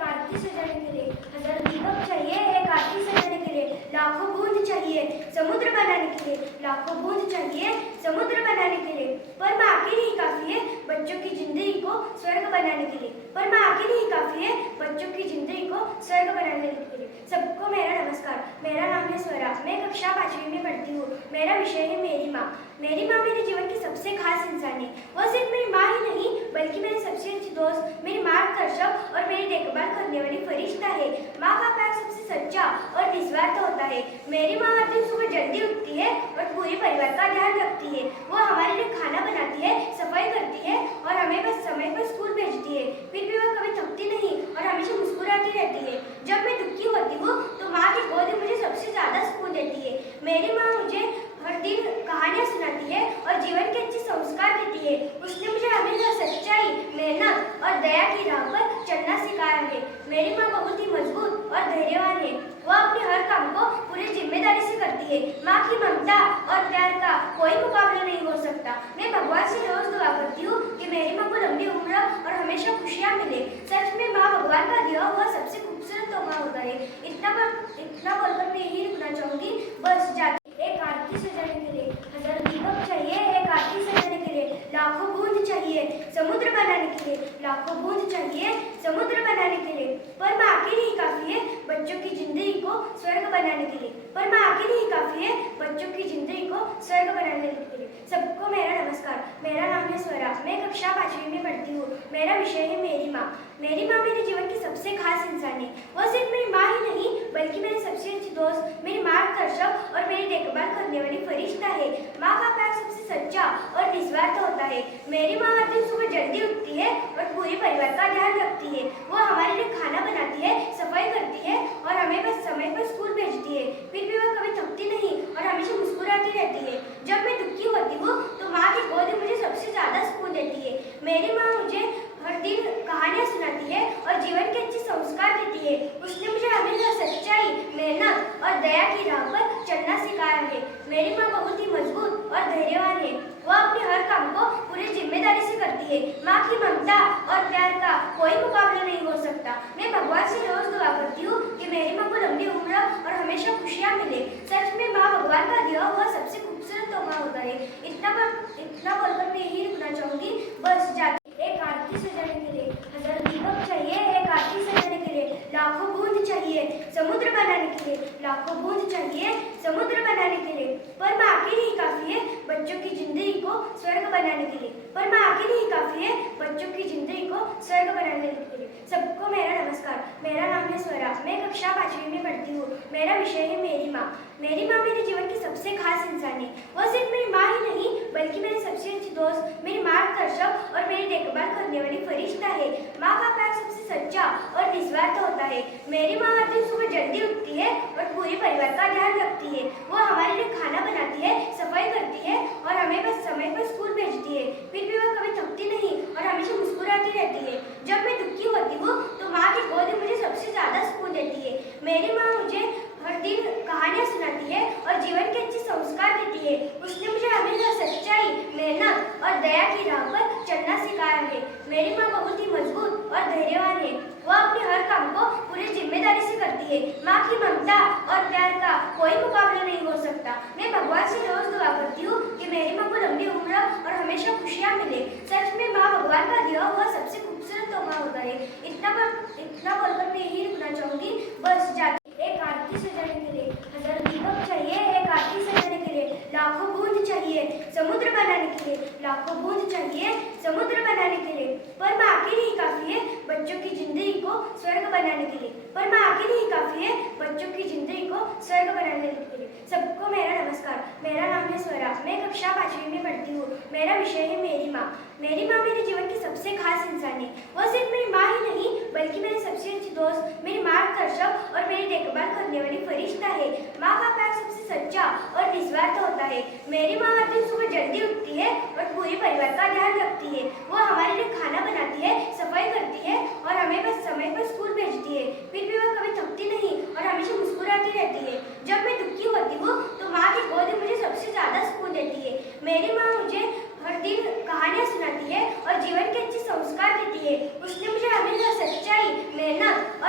एक आरती सजाने के लिए हजारों दीपक चाहिए। एक आरती सजाने के लिए लाखों बूंद चाहिए। समुद्र बनाने के लिए लाखों बूंद चाहिए। समुद्र बनाने के लिए पर माँ अकेली ही काफी है बच्चों की जिंदगी को स्वर्ग बनाने के लिए। पर माँ अकेली ही काफी है बच्चों की जिंदगी को स्वर्ग बनाने के लिए। सबको मेरा नमस्कार। मेरा नाम है स्वरा। मैं कक्षा 5वीं में पढ़ती हूँ। मेरा विषय है मेरी माँ। मेरी माँ मेरे जीवन की सबसे खास इंसान है। वह सिर्फ मेरी माँ ही नहीं बल्कि मेरी सबसे अच्छी दोस्त, मेरी मार्गदर्शक और मेरी देखभाल करने वाली फरिश्ता है। माँ का प्यार सबसे सच्चा और निस्वार्थ होता है। मेरी माँ हर दिन सुबह जल्दी उठती है और पूरे परिवार का ध्यान रखती है। वो हमारे लिए खाना बनाती है, सफाई करती है और हमें बस समय पर स्कूल भेजती है। फिर भी वह कभी थकती नहीं और हमेशा मुस्कुराती रहती है। जब मैं दुखी होती हूँ तो माँ की गोद मुझे सबसे ज्यादा सुकून देती है। मेरी माँ मुझे हर दिन कहानियाँ सुनाती है और जीवन के अच्छे संस्कार देती है। उसने मुझे हमेशा सच्चाई, मेहनत और दया की राह पर चलना सिखाया है। मेरी माँ बहुत ही मजबूत और धैर्यवान है। वह अपने हर काम को पूरी जिम्मेदारी से करती है। माँ की ममता और प्यार का कोई मुकाबला नहीं हो सकता। मैं भगवान से रोज दुआ करती हूँ कि मेरी माँ को लंबी उम्र और हमेशा खुशियाँ मिले। सच में माँ भगवान का दिया हुआ सबसे खूबसूरत तोहफा होता है। इतना बोलकर मैं यही रुकना चाहूंगी। बस जाती। एक आरती सजाने के लिए हजारों दीपक चाहिए। एक आरती सजाने के लिए लाखों बूंद चाहिए। समुद्र बनाने के लिए लाखों बूंद चाहिए। समुद्र बनाने के लिए पर माँ अकेली ही काफी है बच्चों की जिंदगी को स्वर्ग बनाने के लिए। पर माँ अकेली ही काफी है बच्चों की जिंदगी को स्वर्ग बनाने के लिए। सबको मेरा नमस्कार। मेरा नाम है स्वरा। मैं कक्षा 5वीं में पढ़ती हूँ। मेरा विषय है मेरी माँ। मेरी माँ मेरे जीवन की सबसे खास इंसान है। वह सिर्फ मेरी माँ ही नहीं बल्कि मेरी सबसे अच्छी दोस्त, मेरी मार्गदर्शक और मेरी देखभाल करने वाली फरिश्ता है। माँ का प्यार सबसे सच्चा और निस्वार्थ होता है। मेरी माँ हर दिन सुबह जल्दी उठती है और पूरे परिवार का ध्यान रखती है। वो हमारे लिए खाना बनाती है, सफाई करती है और हमें बस समय पर स्कूल भेजती है। फिर भी वह कभी थकती नहीं और हमेशा मुस्कुराती रहती है। जब मैं दुखी होती हूँ तो माँ की गोद मुझे सबसे ज्यादा सुकून देती है। मेरी माँ मुझे हर दिन कहानियाँ सुनाती है और जीवन के अच्छे संस्कार देती है। उसने मुझे हमेशा सच्चाई, मेहनत और दया की राह पर चलना सिखाया है। मेरी माँ बहुत ही मजबूत और धैर्यवान है। वह अपने हर काम को पूरी जिम्मेदारी से करती है। माँ की ममता और प्यार का कोई मुकाबला नहीं हो सकता। मैं भगवान से रोज दुआ करती हूँ कि मेरी माँ को लंबी उम्र और हमेशा खुशियाँ मिले। सच में माँ भगवान का दिया हुआ सबसे खूबसूरत तोहफा होता है। इतना बोलकर मैं यही रुकना चाहूंगी। बस जाती। एक आरती सजाने के लिए हजारों दीपक चाहिए। एक आरती सजाने के लिए लाखों बूंद चाहिए। समुद्र बनाने के लिए लाखों बूंद चाहिए। समुद्र बनाने के लिए पर माँ अकेली ही काफी है बच्चों की जिंदगी को स्वर्ग बनाने के लिए। पर माँ अकेली ही काफी है बच्चों की जिंदगी को स्वर्ग बनाने के लिए। सबको मेरा नमस्कार। मेरा नाम है स्वरा। मैं कक्षा 5वीं में पढ़ती हूँ। मेरा विषय है मेरी माँ। मेरी माँ मेरे जीवन की सबसे खास इंसान है। वह सिर्फ मेरी माँ ही नहीं बल्कि मेरी सबसे अच्छी दोस्त, मेरी मार्गदर्शक और मेरी देखभाल करने वाली फरिश्ता है। माँ का प्यार सबसे सच्चा और निस्वार्थ होता है। मेरी माँ हर दिन सुबह जल्दी उठती है और पूरे परिवार का ध्यान रखती है। वो हमारे लिए खाना बनाती है, सफाई करती है और हमें बस समय पर स्कूल भेजती है। फिर भी वह कभी थकती नहीं और हमेशा मुस्कुराती रहती है। जब मैं दुखी होती हूँ तो माँ की गोद मुझे सबसे ज्यादा सुकून देती है। मेरी माँ मुझे हर दिन कहानियाँ सुनाती है और जीवन के अच्छे संस्कार देती है। उसने मुझे हमेशा सच्चाई, मेहनत और दया की राह पर चलना सिखाया है। मेरी माँ बहुत ही मजबूत और धैर्यवान है। वह अपने हर काम को पूरी जिम्मेदारी से करती है। माँ की ममता और प्यार का कोई मुकाबला नहीं हो सकता। मैं भगवान से रोज दुआ करती हूँ कि मेरी माँ को लंबी उम्र और हमेशा खुशियाँ मिले। सच में माँ भगवान का दिया हुआ सबसे खूबसूरत तोहफा होता है। इतना बोलकर मैं यही रुकना चाहूंगी। बस जाती। एक आरती सजाने के लिए हजारों दीपक चाहिए। एक आरती सजाने के लिए लाखों बूंद चाहिए। समुद्र बनाने के लिए लाखों बूंद चाहिए। समुद्र बनाने के लिए पर माँ अकेली ही काफी है बच्चों की जिंदगी को स्वर्ग बनाने के लिए। पर माँ अकेली ही काफी है बच्चों की जिंदगी को स्वर्ग बनाने के लिए। सबको मेरा नमस्कार। मेरा नाम है स्वरा। मैं कक्षा 5वीं में पढ़ती हूँ। मेरा विषय है मेरी माँ। मेरी माँ मेरे जीवन की सबसे खास इंसान है। वह सिर्फ मेरी माँ ही नहीं बल्कि मेरी सबसे अच्छी दोस्त, मेरी मार्गदर्शक और मेरी देखभाल करने वाली फरिश्ता है। माँ का प्यार सबसे सच्चा और निस्वार्थ होता है। मेरी माँ हर दिन सुबह जल्दी उठती है और पूरे परिवार का ध्यान रखती है। वो हमारे लिए खाना बनाती है, सफाई करती है और हमें बस समय पर स्कूल भेजती है। फिर भी वह कभी थकती नहीं और हमेशा मुस्कुराती रहती है। जब मैं दुखी होती हूँ तो माँ की गोद मुझे सबसे ज्यादा सुकून देती है। मेरी माँ मुझे हर दिन कहानियाँ सुनाती है और जीवन के अच्छे संस्कार देती है। उसने मुझे हमेशा सच्चाई, मेहनत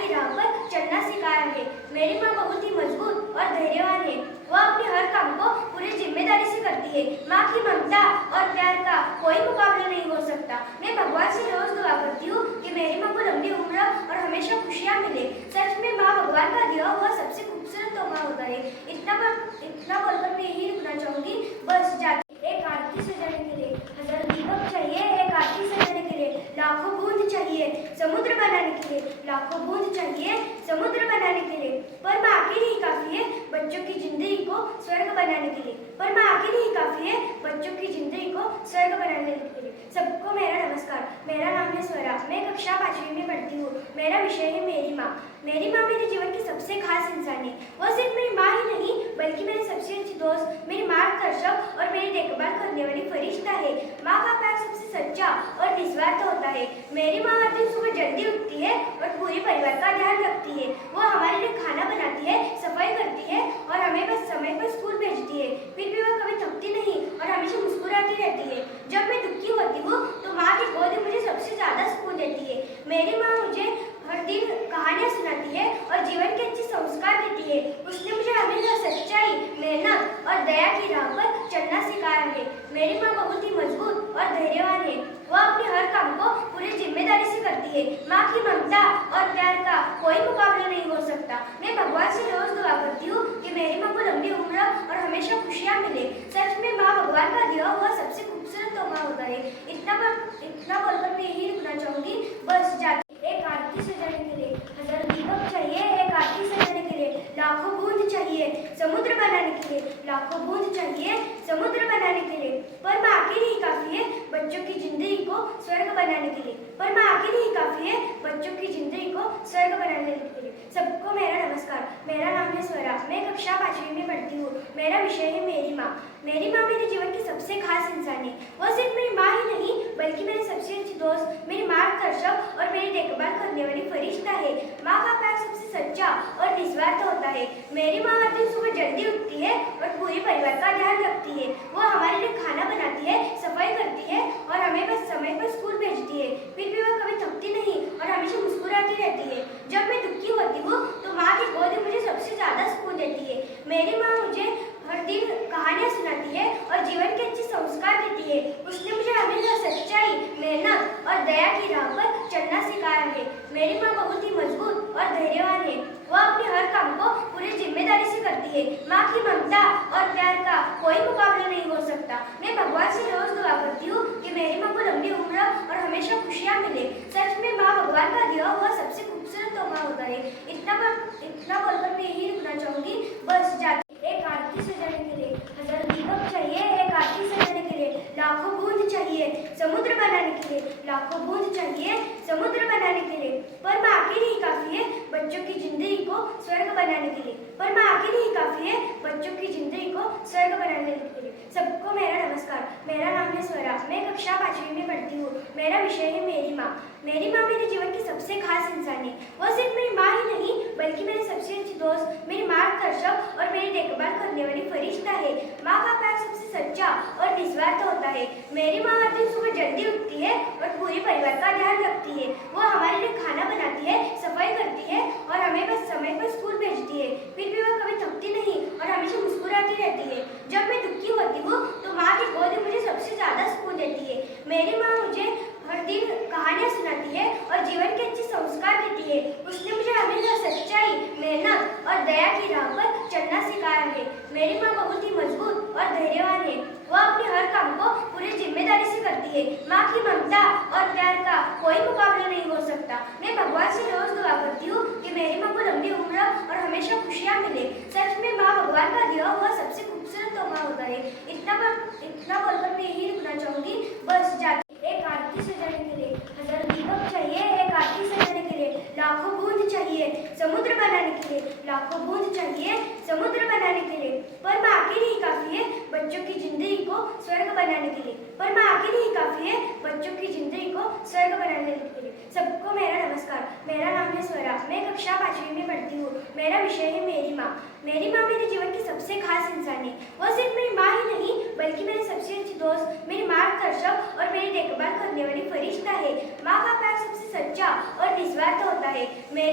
की राह पर चलना सिखाया है। मेरी माँ बहुत ही मजबूत और धैर्यवान है। वह अपने हर काम को पूरी जिम्मेदारी से करती है। माँ की ममता और प्यार का कोई मुकाबला नहीं हो सकता। मैं भगवान से रोज दुआ करती हूँ कि मेरी माँ को लंबी उम्र और हमेशा खुशियाँ मिले। सच में माँ भगवान का दिया हुआ सबसे खूबसूरत तोहफा होता है। इतना बोलकर मैं यही रुकना चाहूंगी। बस जाती एक आरती सजाने के लिए हजारों दीपक चाहिए, एक आरती सजाने के लिए लाखों बूंद चाहिए, समुद्र बनाने के लिए लाखों बूंद चाहिए, समुद्र बनाने के लिए। पर माँ अकेली ही काफी है बच्चों की जिंदगी को स्वर्ग बनाने के लिए। पर माँ अकेली ही काफी है बच्चों की जिंदगी को स्वर्ग बनाने के लिए। सबको मेरा नमस्कार। मेरा नाम है स्वरा। मैं कक्षा 5वीं में पढ़ती हूँ। मेरा विषय है मेरी माँ। मेरी माँ मेरे जीवन की सबसे खास इंसान है। वह सिर्फ मेरी माँ ही नहीं बल्कि मेरी सबसे अच्छी दोस्त, मेरी मार्गदर्शक और मेरी देखभाल करने वाली फरिश्ता है। माँ का प्यार सबसे सच्चा और निस्वार्थ होता है। मेरी माँ हर दिन सुबह जल्दी उठती है और पूरे परिवार का ध्यान रखती है। वो हमारे लिए खाना बनाती है, सफाई करती है और हमें बस समय पर स्कूल भेजती है। फिर भी वह कभी थकती नहीं और हमेशा मुस्कुराती रहती है। जब मैं दुखी होती हूँ तो माँ की गोद मुझे सबसे ज्यादा सुकून देती है। मेरी माँ मुझे हर दिन कहानियाँ सुनाती है और जीवन के अच्छे संस्कार देती है। उसने मुझे हमेशा सच्चाई, मेहनत और दया की राह पर चलना सिखाया है। मेरी माँ बहुत ही मजबूत और धैर्यवान है। वह अपने हर काम को पूरी जिम्मेदारी से करती है। माँ की ममता और प्यार का कोई मुकाबला नहीं हो सकता। मैं भगवान से रोज दुआ करती हूँ कि मेरी माँ को लंबी उम्र और हमेशा खुशियाँ मिले। सच में माँ भगवान का दिया हुआ सबसे खूबसूरत तोहफा होता है। इतना बोलकर मैं यही रुकना चाहूंगी। बस जाती एक आरती सजाने के लिए हजारों दीपक चाहिए, एक आरती सजाने के लिए लाखों बूंद चाहिए, समुद्र बनाने के लिए लाखों बूंद चाहिए, समुद्र बनाने के लिए। पर माँ अकेली ही काफी है बच्चों की जिंदगी को स्वर्ग बनाने के लिए। पर माँ अकेली ही काफी है बच्चों की जिंदगी को स्वर्ग बनाने के लिए। सबको मेरा नमस्कार। मेरा नाम है स्वरा। मैं कक्षा 5वीं में पढ़ती हूँ। मेरा विषय है मेरी माँ। मेरी माँ मेरे जीवन की सबसे खास इंसान है। वह सिर्फ मेरी माँ ही नहीं बल्कि मेरी सबसे अच्छी दोस्त, मेरी मार्गदर्शक और मेरी देखभाल करने वाली फरिश्ता है। माँ का प्यार सबसे सच्चा और निस्वार्थ होता है। मेरी माँ हर दिन सुबह जल्दी उठती है और पूरे परिवार का ध्यान रखती है। वो हमारे लिए खाना बनाती है, सफाई करती है और हमें बस समय पर स्कूल भेजती है। फिर भी वह कभी थकती नहीं और हमेशा मुस्कुराती रहती है। जब मैं दुखी होती हूँ तो माँ की गोद मुझे सबसे ज्यादा सुकून देती है। मेरी माँ मुझे हर दिन कहानियाँ सुनाती है और जीवन के अच्छे संस्कार देती है। उसने मुझे हमेशा सच्चाई, मेहनत और दया की राह पर चलना सिखाया है। मेरी माँ बहुत ही मजबूत और धैर्यवान है। वह अपने हर काम को पूरी जिम्मेदारी से करती है। माँ की ममता और प्यार का कोई मुकाबला नहीं हो सकता। मैं भगवान से रोज दुआ करती हूँ कि मेरी माँ को लंबी उम्र और हमेशा खुशियाँ मिले। सच में माँ भगवान का दिया हुआ सबसे खूबसूरत तोहफा होता है। इतना बोलकर मैं यही रुकना चाहूंगी। बस जाती एक आरती सजाने के लिए हजारों दीपक चाहिए, एक आरती सजाने के लिए लाखों बूंद चाहिए, समुद्र बनाने के लिए लाखों बूंद चाहिए, समुद्र बनाने के लिए। पर माँ अकेली ही काफी है बच्चों की जिंदगी को स्वर्ग बनाने के लिए। पर माँ अकेली ही काफी है बच्चों की जिंदगी को स्वर्ग बनाने के लिए। सबको मेरा नमस्कार। मेरा नाम है स्वरा। मैं कक्षा 5वीं में पढ़ती हूँ। मेरा विषय है मेरी माँ। मेरी माँ मेरे जीवन की सबसे खास इंसान है। वह सिर्फ मेरी माँ ही नहीं बल्कि मेरी सबसे अच्छी दोस्त, मेरी मार्गदर्शक और मेरी देखभाल करने वाली फरिश्ता है। माँ का प्यार सबसे सच्चा और निस्वार्थ होता है। मेरी माँ हर दिन सुबह जल्दी उठती है और पूरे परिवार का ध्यान रखती है। वो हमारे लिए खाना बनाती है, सफाई करती है और हमें बस समय पर स्कूल भेजती है। फिर भी वह कभी थकती नहीं और हमेशा मुस्कुराती रहती है। जब मैं दुखी होती हूँ तो माँ की गोद मुझे सबसे ज्यादा सुकून देती है। मेरी माँ मुझे हर दिन कहानियाँ सुनाती है और जीवन के अच्छे संस्कार देती है। उसने मुझे हमेशा सच्चाई, मेहनत और दया की राह पर चलना सिखाया है। मेरी माँ बहुत ही मजबूत और धैर्यवान है। वह अपने हर काम को पूरी जिम्मेदारी से करती है। माँ की ममता और प्यार का कोई मुकाबला नहीं हो सकता। मैं भगवान से रोज दुआ करती हूँ कि मेरी माँ को लंबी उम्र और हमेशा खुशियाँ मिले। सच में माँ भगवान का दिया हुआ सबसे खूबसूरत तोहफा होता है। इतना बोलकर मैं यही रुकना चाहूंगी। बस जाती एक आरती सजाने के लिए हजारों दीपक चाहिए, एक आरती सजाने के लिए लाखों बूंद चाहिए, समुद्र बनाने के लिए लाखों बूंद चाहिए, समुद्र बनाने के लिए। पर माँ अकेली ही काफी है बच्चों की जिंदगी को स्वर्ग बनाने के लिए। पर माँ अकेली ही काफी है बच्चों की जिंदगी को स्वर्ग बनाने के लिए। सबको मेरा नमस्कार। मेरा नाम है स्वरा। मैं कक्षा 5वीं में पढ़ती हूँ। मेरा विषय है मेरी माँ। मेरी माँ मेरे जीवन की सबसे खास इंसान है। वह सिर्फ मेरी माँ ही नहीं बल्कि मेरी सबसे अच्छी दोस्त, मेरी मार्गदर्शक और मेरी देखभाल करने वाली फरिश्ता है। माँ का प्यार सबसे सच्चा और निस्वार्थ होता है।